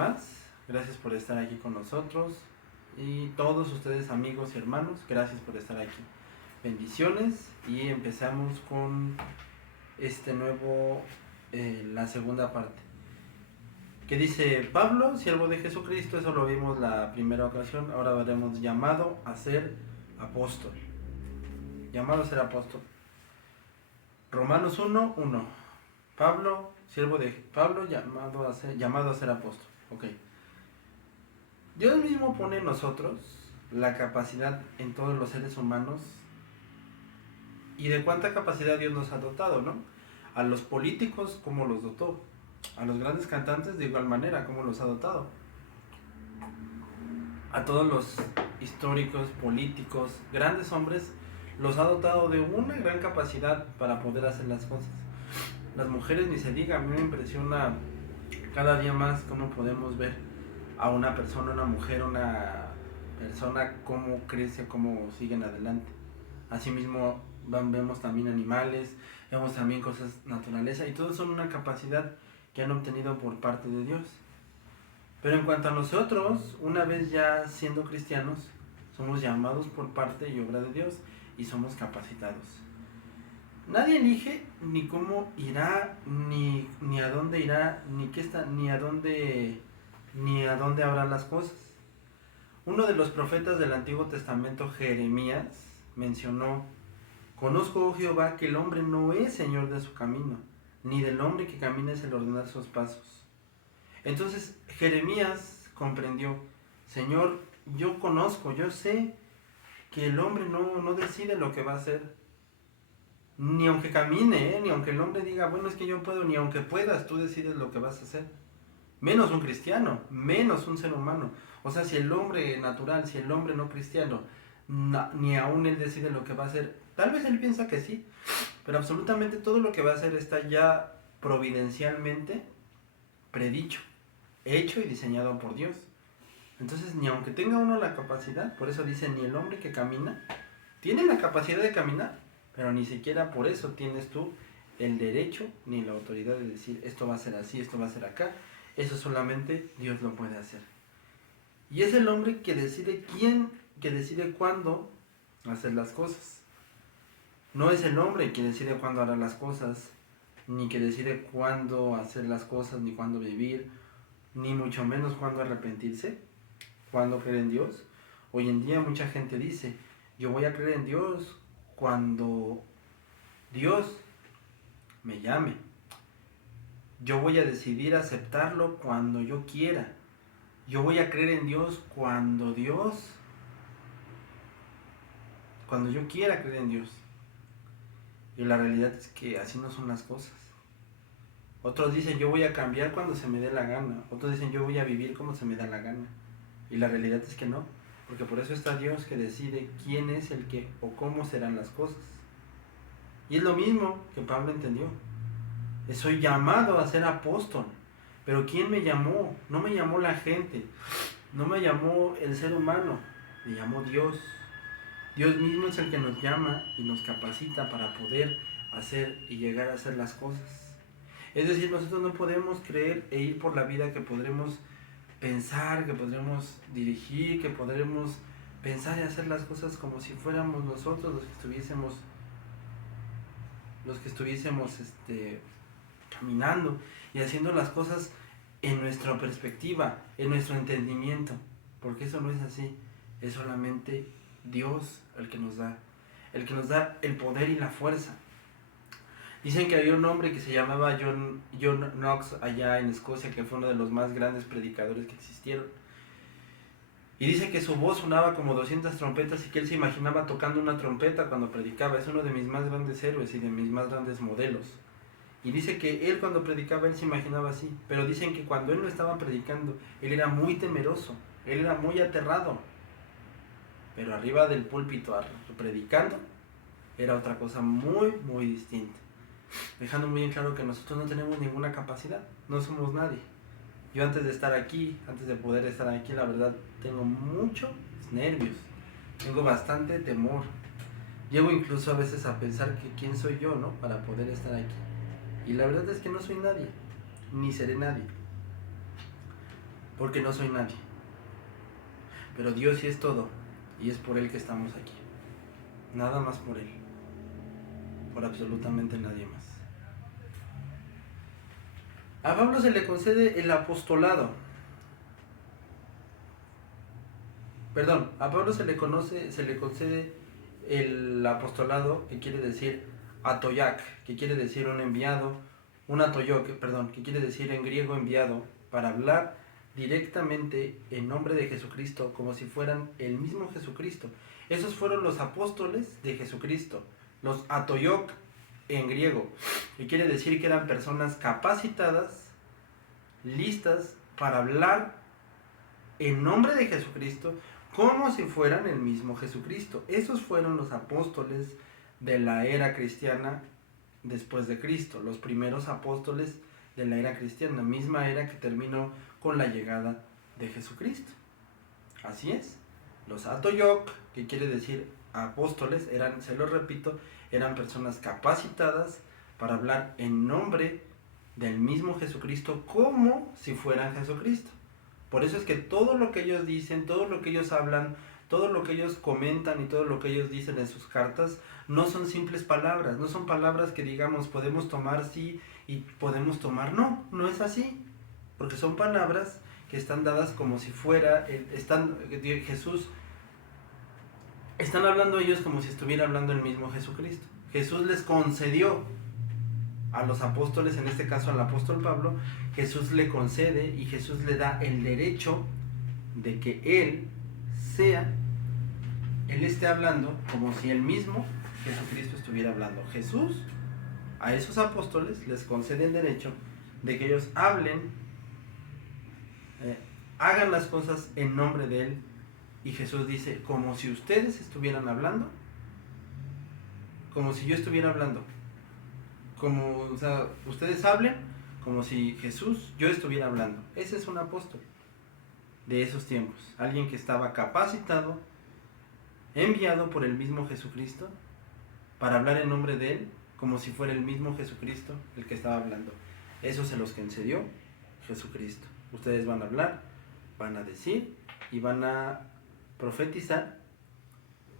más. Gracias por estar aquí con nosotros. Y todos ustedes, amigos y hermanos, gracias por estar aquí. Bendiciones. Y empezamos con la segunda parte. Que dice Pablo, siervo de Jesucristo, eso lo vimos la primera ocasión. Ahora veremos llamado a ser apóstol. Llamado a ser apóstol. Romanos 1:1. Pablo, siervo de Pablo, llamado a ser apóstol. Ok. Dios mismo pone en nosotros la capacidad en todos los seres humanos. Y de cuánta capacidad Dios nos ha dotado, ¿no? A los políticos, ¿cómo los dotó? A los grandes cantantes, de igual manera, ¿cómo los ha dotado? A todos los históricos, políticos, grandes hombres, los ha dotado de una gran capacidad para poder hacer las cosas. Las mujeres, ni se diga, a mí me impresiona cada día más cómo podemos ver a una persona, una mujer, una persona, cómo crece, cómo siguen adelante. Asimismo, vemos también animales, vemos también cosas naturaleza, y todo son una capacidad que han obtenido por parte de Dios. Pero en cuanto a nosotros, una vez ya siendo cristianos, somos llamados por parte y obra de Dios y somos capacitados. Nadie elige ni cómo irá, ni a dónde irá, ni a dónde habrá las cosas. Uno de los profetas del Antiguo Testamento, Jeremías, mencionó: conozco, oh Jehová, que el hombre no es señor de su camino, ni del hombre que camina es el ordenar sus pasos. Entonces Jeremías comprendió: Señor, yo conozco, yo sé que el hombre no decide lo que va a hacer. Ni aunque camine, ni aunque el hombre diga, bueno, es que yo puedo, ni aunque puedas, tú decides lo que vas a hacer. Menos un cristiano, menos un ser humano. O sea, si el hombre natural, si el hombre no cristiano, ni aún él decide lo que va a hacer. Tal vez él piensa que sí, pero absolutamente todo lo que va a hacer está ya providencialmente predicho, hecho y diseñado por Dios. Entonces, ni aunque tenga uno la capacidad, por eso dice, ni el hombre que camina tiene la capacidad de caminar, pero ni siquiera por eso tienes tú el derecho ni la autoridad de decir, esto va a ser así, esto va a ser acá. Eso solamente Dios lo puede hacer. Y es el hombre que decide cuándo hacer las cosas. No es el hombre que decide cuándo hará las cosas, ni que decide cuándo hacer las cosas, ni cuándo vivir, ni mucho menos cuándo arrepentirse, cuándo creer en Dios. Hoy en día mucha gente dice, yo voy a creer en Dios cuando Dios me llame. Yo voy a decidir aceptarlo cuando yo quiera. Yo voy a creer en Dios cuando yo quiera creer en Dios. Y la realidad es que así no son las cosas. Otros dicen, yo voy a cambiar cuando se me dé la gana. Otros dicen, yo voy a vivir como se me da la gana. Y la realidad es que no. Porque por eso está Dios, que decide quién es el que o cómo serán las cosas. Y es lo mismo que Pablo entendió. Soy llamado a ser apóstol. Pero ¿quién me llamó? No me llamó la gente. No me llamó el ser humano. Me llamó Dios. Dios mismo es el que nos llama y nos capacita para poder hacer y llegar a hacer las cosas. Es decir, nosotros no podemos creer e ir por la vida que podremos pensar, que podremos dirigir, que podremos pensar y hacer las cosas como si fuéramos nosotros los que estuviésemos caminando y haciendo las cosas en nuestra perspectiva, en nuestro entendimiento, porque eso no es así. Es solamente Dios el que nos da el poder y la fuerza. Dicen que había un hombre que se llamaba John Knox allá en Escocia, que fue uno de los más grandes predicadores que existieron. Y dice que su voz sonaba como 200 trompetas y que él se imaginaba tocando una trompeta cuando predicaba. Es uno de mis más grandes héroes y de mis más grandes modelos. Y dice que él cuando predicaba, él se imaginaba así. Pero dicen que cuando él no estaba predicando, él era muy temeroso, él era muy aterrado. Pero arriba del púlpito, predicando, era otra cosa muy, muy distinta. Dejando muy en claro que nosotros no tenemos ninguna capacidad, no somos nadie. Yo antes de poder estar aquí, la verdad, tengo muchos nervios, tengo bastante temor. Llego incluso a veces a pensar que quién soy yo, ¿no? Para poder estar aquí. Y la verdad es que no soy nadie, ni seré nadie. porque no soy nadie. Pero Dios sí es todo, y es por Él que estamos aquí. Nada más por Él, por absolutamente nadie más. A Pablo se le concede el apostolado. Perdón, a Pablo se le concede el apostolado, que quiere decir atoyak, que quiere decir un enviado, un atoyok, perdón, que quiere decir en griego enviado, para hablar directamente en nombre de Jesucristo, como si fueran el mismo Jesucristo. Esos fueron los apóstoles de Jesucristo, los atoyok en griego, que quiere decir que eran personas capacitadas, listas para hablar en nombre de Jesucristo, como si fueran el mismo Jesucristo. Esos fueron los apóstoles de la era cristiana después de Cristo, los primeros apóstoles de la era cristiana, misma era que terminó con la llegada de Jesucristo. Así es, los atoyok, que quiere decir apóstoles, eran, se lo repito, eran personas capacitadas para hablar en nombre del mismo Jesucristo, como si fueran Jesucristo. Por eso es que todo lo que ellos dicen, todo lo que ellos hablan, todo lo que ellos comentan y todo lo que ellos dicen en sus cartas no son simples palabras, no son palabras que digamos podemos tomar sí y podemos tomar no, no es así, porque son palabras que están dadas como si fuera, Jesús, están hablando ellos como si estuviera hablando el mismo Jesucristo. Jesús les concedió a los apóstoles, en este caso al apóstol Pablo, Jesús le concede y Jesús le da el derecho de que Él esté hablando como si el mismo Jesucristo estuviera hablando. Jesús a esos apóstoles les concede el derecho de que ellos hablen, hagan las cosas en nombre de Él, y Jesús dice, como si ustedes estuvieran hablando, como si yo estuviera hablando, como, o sea, ustedes hablen como si Jesús, yo estuviera hablando. Ese es un apóstol de esos tiempos, alguien que estaba capacitado, enviado por el mismo Jesucristo para hablar en nombre de Él, como si fuera el mismo Jesucristo el que estaba hablando. Eso se los concedió Jesucristo. Ustedes van a hablar, van a decir y van a profetizar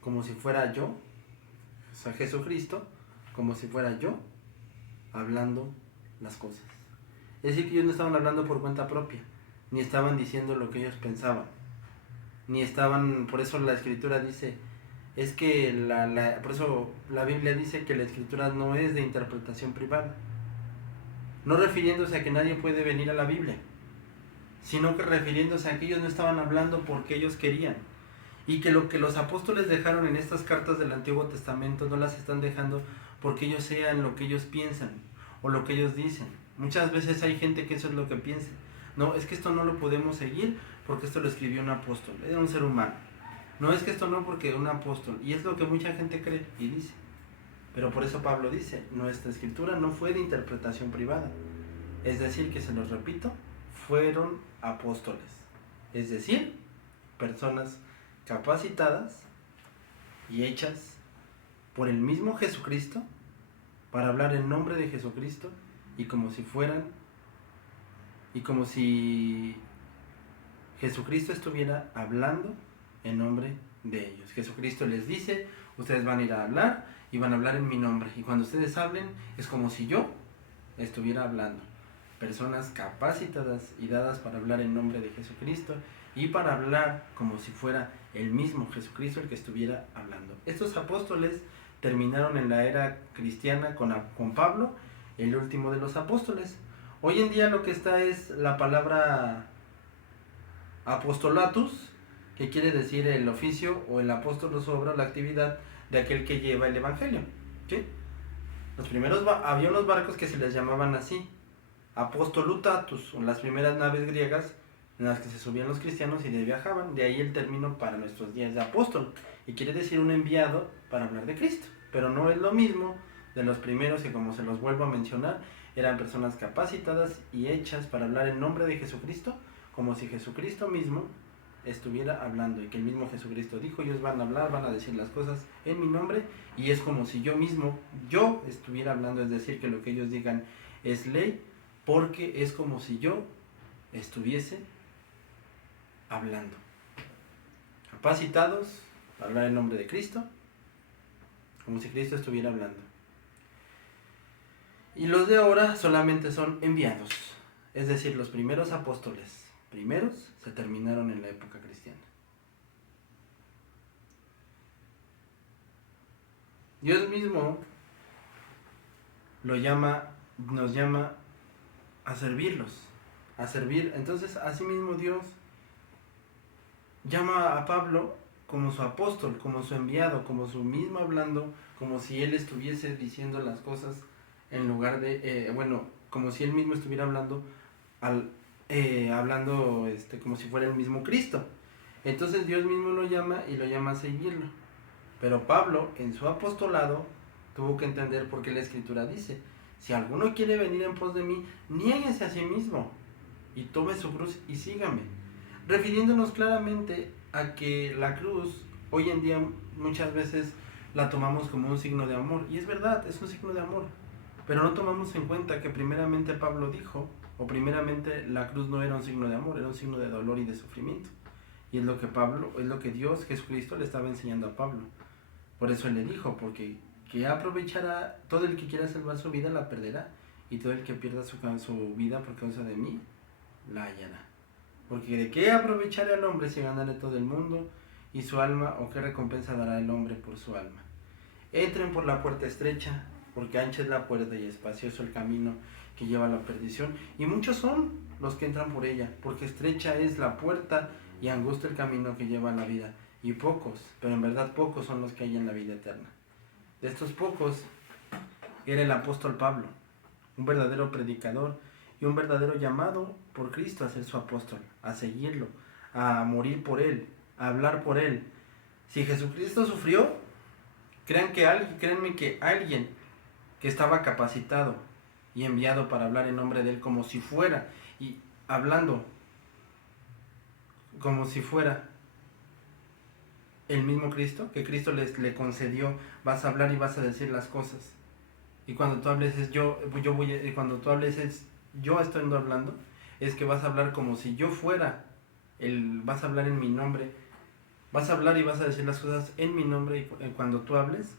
como si fuera yo, o sea, Jesucristo, como si fuera yo hablando las cosas. Es decir, que ellos no estaban hablando por cuenta propia, ni estaban diciendo lo que ellos pensaban, ni estaban, por eso la escritura dice, es que por eso la Biblia dice que la escritura no es de interpretación privada, no refiriéndose a que nadie puede venir a la Biblia, sino que refiriéndose a que ellos no estaban hablando porque ellos querían, y que lo que los apóstoles dejaron en estas cartas del Antiguo Testamento no las están dejando porque ellos sean lo que ellos piensan o lo que ellos dicen. Muchas veces hay gente que eso es lo que piensa. No, es que esto no lo podemos seguir porque esto lo escribió un apóstol, era un ser humano. No, es que esto no porque un apóstol. Y es lo que mucha gente cree y dice. Pero por eso Pablo dice, nuestra escritura no fue de interpretación privada. Es decir, que se los repito, fueron apóstoles. Es decir, personas capacitadas y hechas por el mismo Jesucristo para hablar en nombre de Jesucristo y como si Jesucristo estuviera hablando en nombre de ellos. Jesucristo les dice, ustedes van a ir a hablar y van a hablar en mi nombre, y cuando ustedes hablen es como si yo estuviera hablando. Personas capacitadas y dadas para hablar en nombre de Jesucristo y para hablar como si fuera el mismo Jesucristo el que estuviera hablando. Estos apóstoles terminaron en la era cristiana con Pablo, el último de los apóstoles. Hoy en día lo que está es la palabra apostolatus, que quiere decir el oficio o el apóstol o su obra, la actividad de aquel que lleva el evangelio, ¿sí? Había unos barcos que se les llamaban así, apostolutatus, las primeras naves griegas en las que se subían los cristianos y de viajaban, de ahí el término para nuestros días de apóstol, y quiere decir un enviado para hablar de Cristo, pero no es lo mismo de los primeros, que como se los vuelvo a mencionar, eran personas capacitadas y hechas para hablar en nombre de Jesucristo, como si Jesucristo mismo estuviera hablando, y que el mismo Jesucristo dijo, ellos van a hablar, van a decir las cosas en mi nombre, y es como si yo estuviera hablando, es decir, que lo que ellos digan es ley, porque es como si yo estuviese hablando. Capacitados para hablar en nombre de Cristo, como si Cristo estuviera hablando. Y los de ahora solamente son enviados, es decir, los primeros apóstoles, se terminaron en la época cristiana. Dios mismo nos llama a servirlos, a servir. Entonces, asimismo Dios llama a Pablo como su apóstol, como su enviado, como su mismo hablando, como si él estuviese diciendo las cosas en lugar de, como si él mismo estuviera hablando, como si fuera el mismo Cristo. Entonces Dios mismo lo llama y lo llama a seguirlo. Pero Pablo, en su apostolado, tuvo que entender por qué la Escritura dice: si alguno quiere venir en pos de mí, niéguese a sí mismo y tome su cruz y sígame. Refiriéndonos claramente a que la cruz, hoy en día, muchas veces la tomamos como un signo de amor. Y es verdad, es un signo de amor. Pero no tomamos en cuenta que primeramente Pablo dijo, o primeramente la cruz no era un signo de amor, era un signo de dolor y de sufrimiento. Y es lo que Dios, Jesucristo, le estaba enseñando a Pablo. Por eso él le dijo, porque que aprovechará, todo el que quiera salvar su vida la perderá, y todo el que pierda su vida por causa de mí, la hallará. Porque de qué aprovechará el hombre si ganare todo el mundo y su alma, o qué recompensa dará el hombre por su alma. Entren por la puerta estrecha, porque ancha es la puerta y espacioso el camino que lleva a la perdición, y muchos son los que entran por ella, porque estrecha es la puerta y angosto el camino que lleva a la vida, y pocos, pero en verdad pocos son los que hay en la vida eterna. De estos pocos era el apóstol Pablo, un verdadero predicador y un verdadero llamado por Cristo a ser su apóstol, a seguirlo, a morir por él, a hablar por él. Si Jesucristo sufrió, créanme que alguien que estaba capacitado y enviado para hablar en nombre de él, como si fuera, y hablando como si fuera el mismo Cristo, que Cristo le concedió: vas a hablar y vas a decir las cosas. Y cuando tú hables es cuando tú hables es yo estoy hablando, es que vas a hablar como si yo fuera vas a hablar en mi nombre, vas a hablar y vas a decir las cosas en mi nombre, y cuando tú hables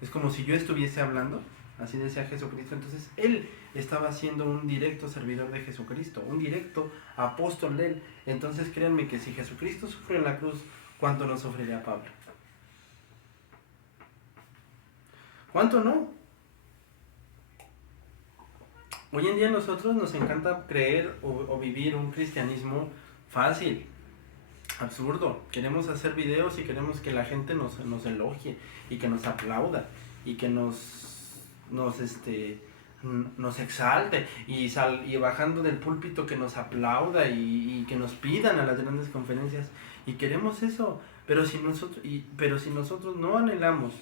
es como si yo estuviese hablando, así decía Jesucristo. Entonces él estaba siendo un directo servidor de Jesucristo, un directo apóstol de él. Entonces créanme que si Jesucristo sufrió en la cruz, ¿cuánto no sufriría Pablo? ¿Cuánto no? Hoy en día a nosotros nos encanta creer o vivir un cristianismo fácil, absurdo. Queremos hacer videos y queremos que la gente nos elogie y que nos aplauda y que nos exalte, y bajando del púlpito que nos aplauda y que nos pidan a las grandes conferencias. Y queremos eso, pero si nosotros no anhelamos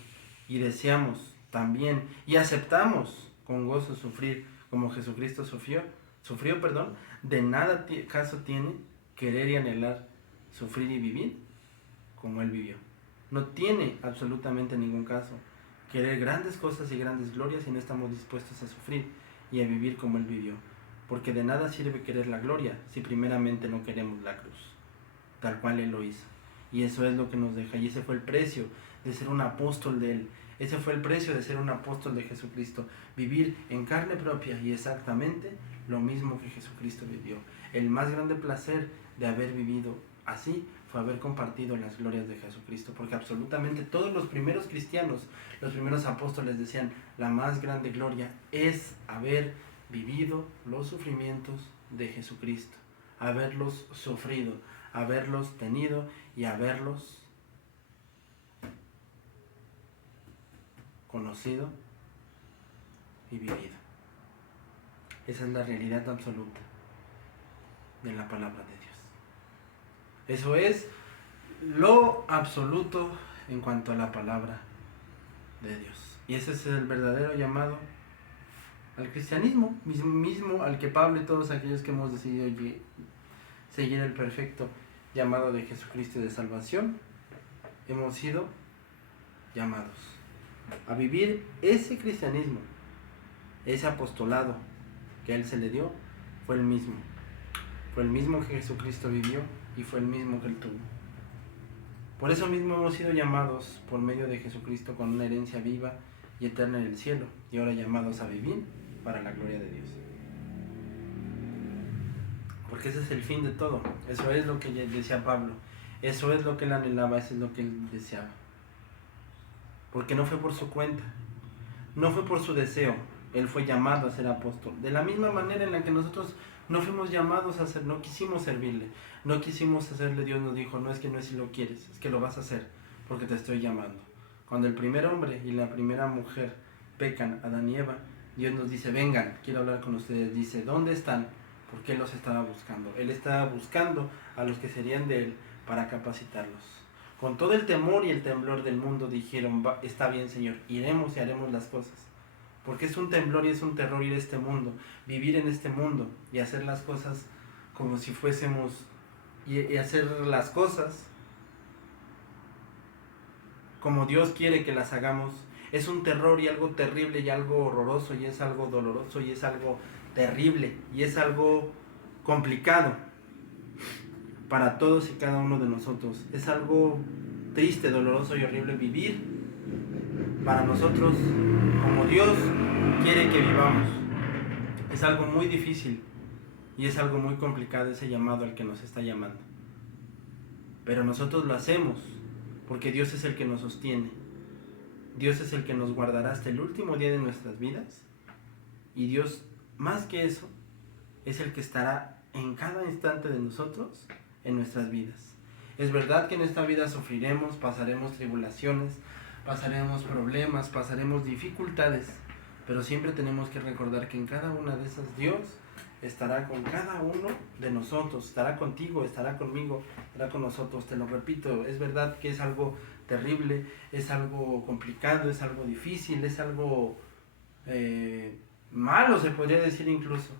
y deseamos también y aceptamos con gozo sufrir como Jesucristo sufrió, de nada caso tiene querer y anhelar sufrir y vivir como él vivió. No tiene absolutamente ningún caso querer grandes cosas y grandes glorias si no estamos dispuestos a sufrir y a vivir como él vivió. Porque de nada sirve querer la gloria si primeramente no queremos la cruz, tal cual él lo hizo. Y eso es lo que nos deja, y ese fue el precio de ser un apóstol de él. Ese fue el precio de ser un apóstol de Jesucristo, vivir en carne propia y exactamente lo mismo que Jesucristo vivió. El más grande placer de haber vivido así fue haber compartido las glorias de Jesucristo, porque absolutamente todos los primeros cristianos, los primeros apóstoles decían: la más grande gloria es haber vivido los sufrimientos de Jesucristo, haberlos sufrido, haberlos tenido y haberlos conocido y vivido. Esa es la realidad absoluta de la palabra de Dios. Eso es lo absoluto en cuanto a la palabra de Dios. Y ese es el verdadero llamado al cristianismo, mismo al que Pablo y todos aquellos que hemos decidido seguir el perfecto llamado de Jesucristo de salvación, hemos sido llamados a vivir ese cristianismo. Ese apostolado que a él se le dio fue el mismo fue el mismo que Jesucristo vivió y fue el mismo que él tuvo. Por eso mismo hemos sido llamados por medio de Jesucristo con una herencia viva y eterna en el cielo, y ahora llamados a vivir para la gloria de Dios. Porque ese es el fin de todo. Eso es lo que decía Pablo. Eso es lo que él anhelaba, eso es lo que él deseaba. Porque no fue por su cuenta, no fue por su deseo. Él fue llamado a ser apóstol. De la misma manera en la que nosotros no fuimos llamados a ser, no quisimos servirle, no quisimos hacerle, Dios nos dijo, no es que no es si lo quieres, es que lo vas a hacer, porque te estoy llamando. Cuando el primer hombre y la primera mujer pecan, Adán y Eva, Dios nos dice, vengan, quiero hablar con ustedes. Dice, ¿dónde están? Porque Él los estaba buscando. Él estaba buscando a los que serían de Él para capacitarlos. Con todo el temor y el temblor del mundo dijeron, está bien, Señor, iremos y haremos las cosas. Porque es un temblor y es un terror ir a este mundo, vivir en este mundo y hacer las cosas como si fuésemos, y hacer las cosas como Dios quiere que las hagamos. Es un terror y algo terrible y algo horroroso y es algo doloroso y es algo terrible y es algo complicado para todos y cada uno de nosotros. Es algo triste, doloroso y horrible vivir para nosotros como Dios quiere que vivamos. Es algo muy difícil y es algo muy complicado ese llamado al que nos está llamando. Pero nosotros lo hacemos porque Dios es el que nos sostiene. Dios es el que nos guardará hasta el último día de nuestras vidas. Y Dios, más que eso, es el que estará en cada instante de nosotros, en nuestras vidas. Es verdad que en esta vida sufriremos, pasaremos tribulaciones, pasaremos problemas, pasaremos dificultades, pero siempre tenemos que recordar que en cada una de esas Dios estará con cada uno de nosotros, estará contigo, estará conmigo, estará con nosotros. Te lo repito, es verdad que es algo terrible, es algo complicado, es algo difícil, es algo malo, se podría decir incluso.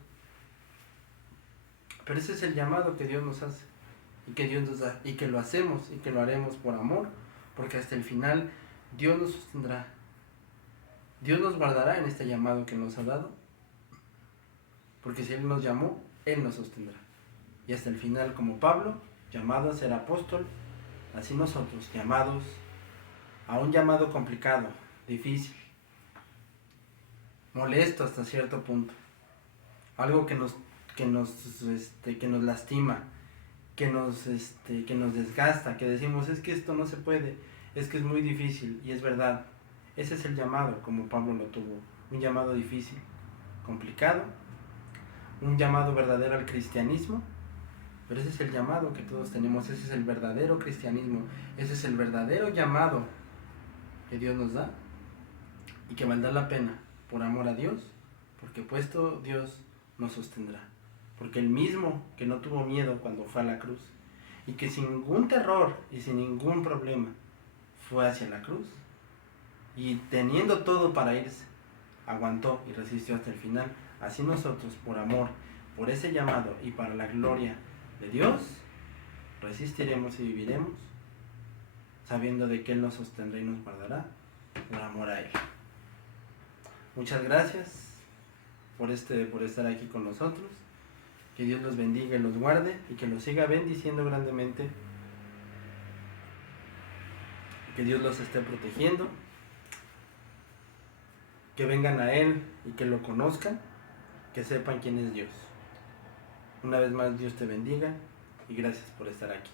Pero ese es el llamado que Dios nos hace y que Dios nos da y que lo hacemos y que lo haremos por amor, porque hasta el final Dios nos sostendrá. Dios nos guardará en este llamado que nos ha dado, porque si Él nos llamó, Él nos sostendrá. Y hasta el final, como Pablo, llamado a ser apóstol, así nosotros, llamados a un llamado complicado, difícil, molesto hasta cierto punto, algo que nos lastima, que nos desgasta, que decimos, es que esto no se puede, es que es muy difícil, y es verdad. Ese es el llamado, como Pablo lo tuvo, un llamado difícil, complicado, un llamado verdadero al cristianismo, pero ese es el llamado que todos tenemos, ese es el verdadero cristianismo, ese es el verdadero llamado que Dios nos da y que valdrá la pena por amor a Dios, porque puesto Dios nos sostendrá, porque el mismo que no tuvo miedo cuando fue a la cruz y que sin ningún terror y sin ningún problema fue hacia la cruz y teniendo todo para irse, aguantó y resistió hasta el final. Así nosotros, por amor, por ese llamado y para la gloria de Dios, resistiremos y viviremos sabiendo de que Él nos sostendrá y nos guardará por amor a Él. Muchas gracias por estar aquí con nosotros. Que Dios los bendiga y los guarde y que los siga bendiciendo grandemente. Que Dios los esté protegiendo. Que vengan a Él y que lo conozcan, que sepan quién es Dios. Una vez más, Dios te bendiga y gracias por estar aquí.